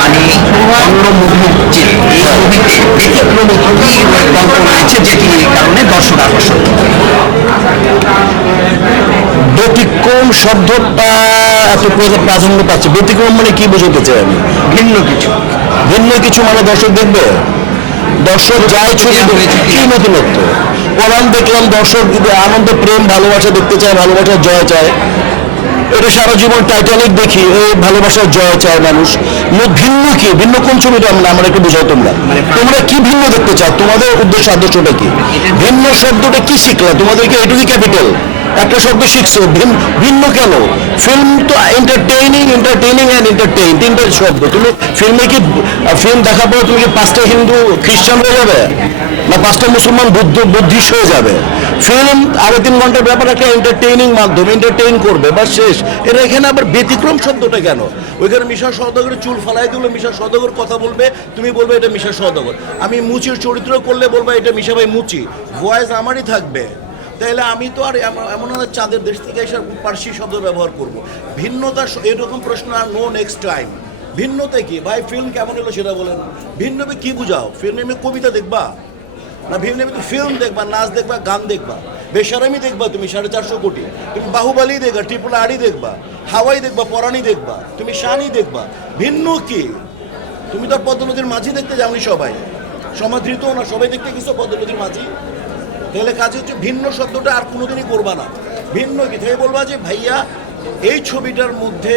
মানে অন্য মুভির যে এই মুভিতে ব্যতিক্রমী কি গল্প রয়েছে যেটি কারণে দর্শক আকর্ষণ ব্যতিক্রম শব্দটা এত প্রাধান্য পাচ্ছে। ব্যতিক্রম মানে কি বোঝাতে চাই আমি? ভিন্ন কিছু। ভিন্ন কিছু মানে দর্শক দেখবে? দর্শক যায় ছবি কি নতুনত্ব পরাণ দেখলাম দর্শক আনন্দ প্রেম ভালোবাসা দেখতে চায় ভালোবাসার জয় চায়। এটা সারা জীবন টাইটানিক দেখি এই ভালোবাসার জয় চায় মানুষ। ভিন্ন কি? ভিন্ন কোন ছবিটা আমরা আমার একটু বোঝাও তোমরা। তোমরা কি ভিন্ন দেখতে চাও? তোমাদের উদ্দেশ্য আদর্শটা কি? ভিন্ন শব্দটা কি শিখলা? তোমাদেরকে এটুকুই ক্যাপিটাল একটা শব্দ শিখছো, ভিন- ভিন্ন কেন? ফিল্ম তো এন্টারটেইনিং এন্টারটেইনিং অ্যান্ড এন্টারটেইন তিনটা শব্দ। তুমি ফিল্মে কি ফিল্ম দেখার পর তুমি কি পাঁচটা হিন্দু খ্রিস্টান হয়ে যাবে? না পাঁচটা মুসলমান বুদ্ধ বুদ্ধিস্ট হয়ে যাবে? ফিল্ম আড়াই তিন ঘণ্টার ব্যাপার, একটা এন্টারটেইনিং মাধ্যম এন্টারটেইন করবে বা শেষ। এটা এখানে আবার ব্যতিক্রম শব্দটা কেন? ওইখানে মিশা সদাগরের চুল ফালাই দিলে, মিশা সদাগর কথা বলবে, তুমি বলবে এটা মিশা সদাগর আমি মুচির চরিত্র করলে বলবে এটা মিশা ভাই মুচি। ভয়েস আমারই থাকবে। তাহলে আমি তো আর এম- এমন না চাঁদের দেশ থেকে এসে পার্সি শব্দ ব্যবহার করব। ভিন্নতা এরকম প্রশ্ন আর নো নেক্সট টাইম ভিন্নতা কি? ভাই ফিল্ম কেমন হলো সেটা বলেন। ভিন্নভাবে কি বুঝাও? ফিল্মে কবিতা দেখবা? না ভিন্ন তুমি ফিল্ম দেখবা, নাচ দেখবা, গান দেখবা। বেসারামি দেখবা তুমি, সাড়ে চারশো কোটি। তুমি বাহুবালি দেখবা ট্রিপল আড়ি দেখবা। হাওয়াই দেখবা, পরাণী দেখবা। তুমি শানি দেখবা। ভিন্ন কি? তুমি তো পদ্মনদীর মাঝি দেখতে যাওনি সবাই। সমাদৃত না, সবাই দেখতে গেছো পদ্মনদীর মাঝি? তাহলে কাজ হচ্ছে ভিন্ন শব্দটা আর কোনোদিনই করবা না। ভিন্ন কি? তাই বলবা যে, ভাইয়া, এই ছবিটার মধ্যে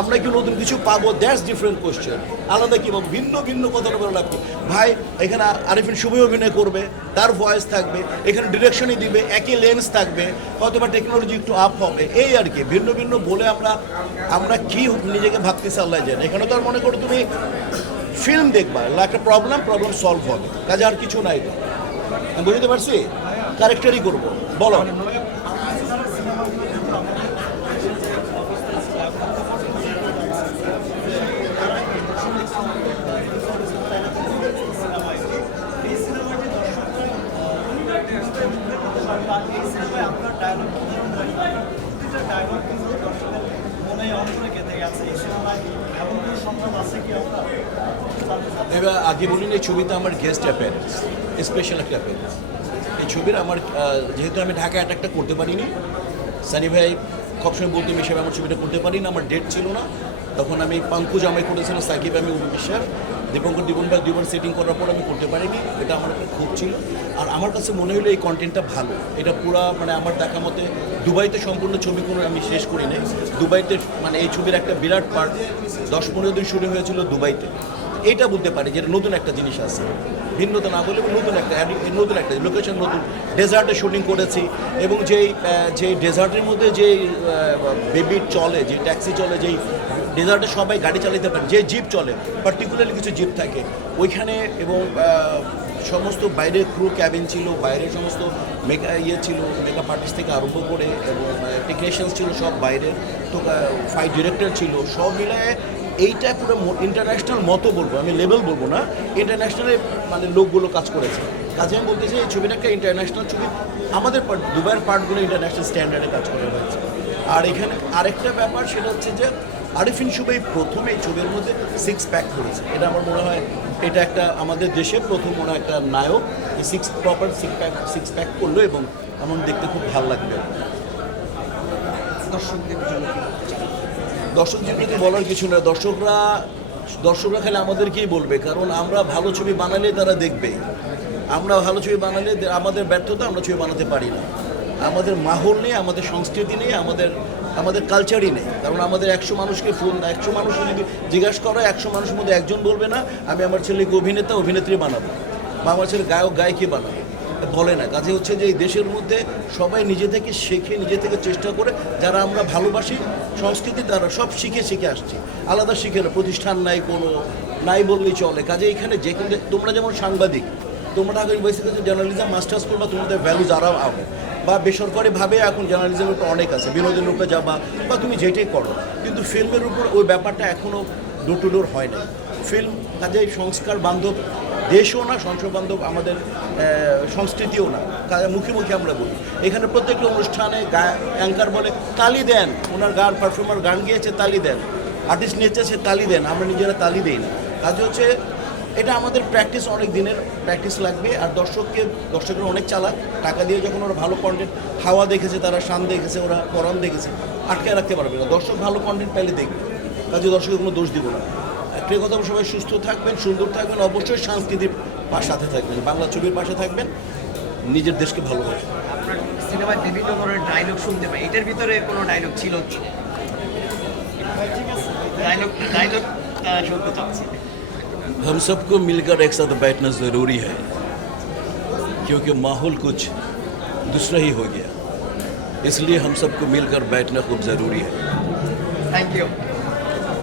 আমরা কি নতুন কিছু পাবো? দ্যাটস ডিফারেন্ট কোশ্চেন আলাদা কি পাবো? ভিন্ন ভিন্ন কথাটা বলে লাভ ভাই, এখানে আরিফিন শুভই অভিনয় করবে, তার ভয়েস থাকবে, এখানে ডিরেকশনই দিবে, একই লেন্স থাকবে, হয়তোবা টেকনোলজি একটু আপ হবে। এই আর কি, ভিন্ন ভিন্ন বলে আমরা আমরা কি নিজেকে ভাবতেছি আল্লাহ জানে। এখানে তো আর মনে করো তুমি ফিল্ম দেখবা একটা প্রবলেম প্রবলেম সলভ হবে। কাজে আর কিছু নাই বুঝতে পারছি? ক্যারেক্টারই করব। বলো। এবার বলিনি, এই ছবিতে আমার গেস্ট অ্যাপিয়ারেন্স স্পেশাল একটা অ্যাপিয়ারেন্স এই ছবির আমার যেহেতু আমি ঢাকা অ্যাটাকটা করতে পারিনি, সানি ভাই সবসময় বলতে হিসেবে আমার ছবিটা করতে পারি না আমার ডেট ছিল না। তখন আমি পাঙ্কু জামাই করেছিলাম সাকিব আমি উনি বিশ্বাস দীপঙ্কর ভাই দুবার সেটিং করার পর আমি করতে পারিনি, এটা আমার একটা খুব ছিল। আর আমার কাছে মনে হলো এই কন্টেন্টটা ভালো। এটা পুরা মানে আমার দেখা মতে দুবাইতে সম্পূর্ণ ছবি কোনো আমি শেষ করি নাই। দুবাইতে মানে এই ছবির একটা বিরাট পার্ট দশ পনেরো দিন শুরু হয়েছিল দুবাইতে। এটা বলতে পারি যে নতুন একটা জিনিস আছে। ভিন্নতা না বলে নতুন একটা নতুন একটা লোকেশন নতুন ডেজার্টে শুটিং করেছি এবং যেই যেই ডেজার্টের মধ্যে যেই বেবি চলে, যে ট্যাক্সি চলে, যেই ডেজার্টে সবাই গাড়ি চালাতে পারে যে জিপ চলে পার্টিকুলারলি কিছু জিপ থাকে। ওইখানে এবং সমস্ত বাইরের ক্রু ক্যাবিন ছিল বাইরের সমস্ত মেকা ইয়ে ছিল মেকআপ আর্টিস্ট থেকে আরম্ভ করে এবং টেকনিশিয়ানস ছিল সব বাইরের তো ফাইট ডিরেক্টর ছিল সব মিলায় এইটা পুরো ইন্টারন্যাশনাল মতো বলব আমি লেভেল বলব না ইন্টারন্যাশনালে মানে লোকগুলো কাজ করেছে। কাজে আমি বলতে চাই এই ছবিটা একটা ইন্টারন্যাশনাল ছবি আমাদের part, দুবাইয়ের পার্টগুলো ইন্টারন্যাশনাল স্ট্যান্ডার্ডে কাজ করা হয়েছে। আর এখানে আরেকটা ব্যাপার সেটা হচ্ছে যে আরিফিন শুভই প্রথমে এই ছবির মধ্যে সিক্স প্যাক করেছে। এটা আমার মনে হয় এটা একটা আমাদের দেশের প্রথম মনে একটা নায়ক। Six proper six pack six pack করল এবং আমার দেখতে খুব ভালো লাগবে। দর্শকদের জন্য কি দর্শকদের প্রতি বলার কিছু না। দর্শকরা দর্শকরা খালি আমাদেরকেই বলবে কারণ আমরা ভালো ছবি বানালে তারা দেখবে। আমরা ভালো ছবি বানালে আমাদের ব্যর্থতা আমরা ছবি বানাতে পারি না। আমাদের মাহল নেই আমাদের সংস্কৃতি নেই আমাদের আমাদের কালচারই নেই। কারণ আমাদের একশো মানুষকে ফোন একশো মানুষ যদি জিজ্ঞাসা করো, একশো মানুষের মধ্যে একজন বলবে না, আমি আমার ছেলেকে অভিনেতা, অভিনেত্রী বানাবো। বা আমার ছেলে গায়ক, গায়িকা বানাবো। বলে না। কাজে হচ্ছে যে, এই দেশের মধ্যে সবাই নিজে থেকে শেখে, নিজে থেকে চেষ্টা করে। যারা আমরা ভালোবাসি সংস্কৃতি, তারা সব শিখে শিখে আসছি। আলাদা শিখে না, প্রতিষ্ঠান নাই কোনো, নাই বললেই চলে। কাজে এখানে যে তোমরা যেমন সাংবাদিক, তোমরা আগে বেসিক্যালি জার্নালিজম মাস্টার্স করবা তোমাদের ভ্যালু যারা হবে বা বেসরকারিভাবে এখন জার্নালিজমের উপর অনেক আছে। বিনোদনের উপরে যাবা বা তুমি যেটাই করো, কিন্তু ফিল্মের উপর ওই ব্যাপারটা এখনও ডোর টু ডোর হয় না ফিল্ম কাজে সংস্কার বান্ধব দেশও না সংসদ বান্ধব আমাদের সংস্কৃতিও না। মুখে মুখে আমরা বলি। এখানে প্রত্যেকটা অনুষ্ঠানে অ্যাঙ্কার বলে তালি দেন। ওনার গান পারফর্মার গান গিয়েছে, তালি দেন। আর্টিস্ট নিয়েছে সে তালি দেন। আমরা নিজেরা তালি দেই না। কাজ হচ্ছে এটা আমাদের প্র্যাকটিস অনেক দিনের প্র্যাকটিস লাগবে। আর দর্শককে দর্শকরা অনেক চালাক। টাকা দিয়ে যখন ওরা ভালো কন্টেন্ট হাওয়া দেখেছে তারা শান দেখেছে ওরা পরম দেখেছে আটকে রাখতে পারবে না। দর্শক ভালো কন্টেন্ট পেলে দেখবে। কাজে দর্শকের কোনো দোষ দিব না। একটাই কথা সবাই সুস্থ থাকবেন সুন্দর থাকবেন অবশ্যই সাংস্কৃতিক সাথে থাকবেন বাংলা ছবির পাশে থাকবেন নিজের দেশকে ভালোবাসবেন। আপনার সিনেমায় বিভিন্ন ধরনের ডায়লগ শুনতে পাই এটার ভিতরে কোনো ডায়লগ ছিল ডায়লগ ডায়লগ শুনতে চাচ্ছি। हम सबको मिलकर एक साथ बैठना ज़रूरी है, क्योंकि माहौल कुछ दूसरा ही हो गया। इसलिए हम सबको मिलकर बैठना खूब ज़रूरी है। Thank you